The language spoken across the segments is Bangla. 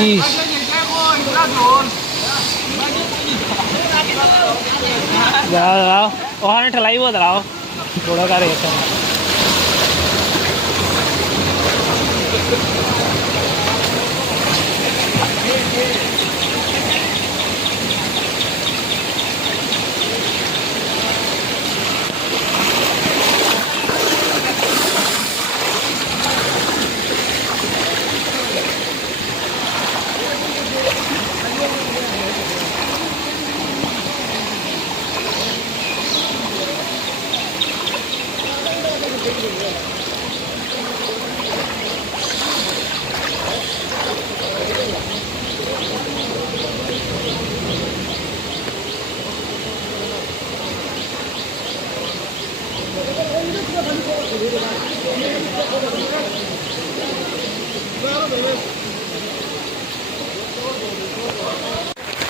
ইস, দাঁড়াও দাঁড়াও, ওখানে ঠেলাইব, দাঁড়াও বড় গাড়ি এটা।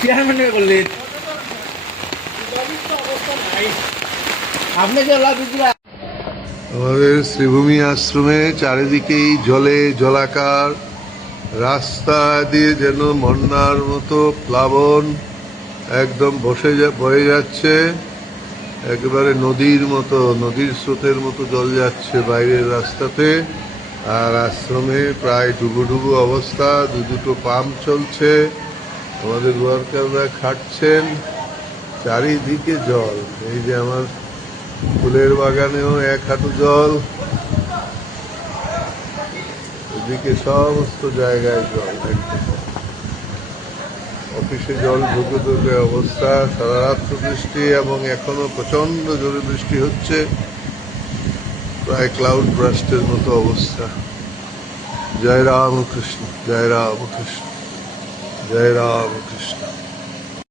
চেয়ারম্যানের করলেন আপনি যে আমাদের শ্রীভূমি আশ্রমে চারিদিকেই জলে জলাকার, রাস্তা দিয়ে যেন বন্যার মতো প্লাবন একদম বয়ে যাচ্ছে, একেবারে নদীর মতো, নদীর স্রোতের মতো জল যাচ্ছে বাইরের রাস্তাতে। আর আশ্রমে প্রায় ডুবু অবস্থা, দুটো পাম্প চলছে, আমাদের ওয়ার্কাররা খাটছেন, চারিদিকে জল। এই যে আমার ফুলের বাগানেও 1 হাঁটু জল, এদিকে সমস্ত জায়গায় জল, অফিসে জল ঢুকে অবস্থা। সারা রাত্র বৃষ্টি এবং এখনো প্রচন্ড জোরে বৃষ্টি হচ্ছে, প্রায় ক্লাউড ব্রাস্টের মতো অবস্থা। জয় রামকৃষ্ণ, জয় রামকৃষ্ণ, জয় রামকৃষ্ণ।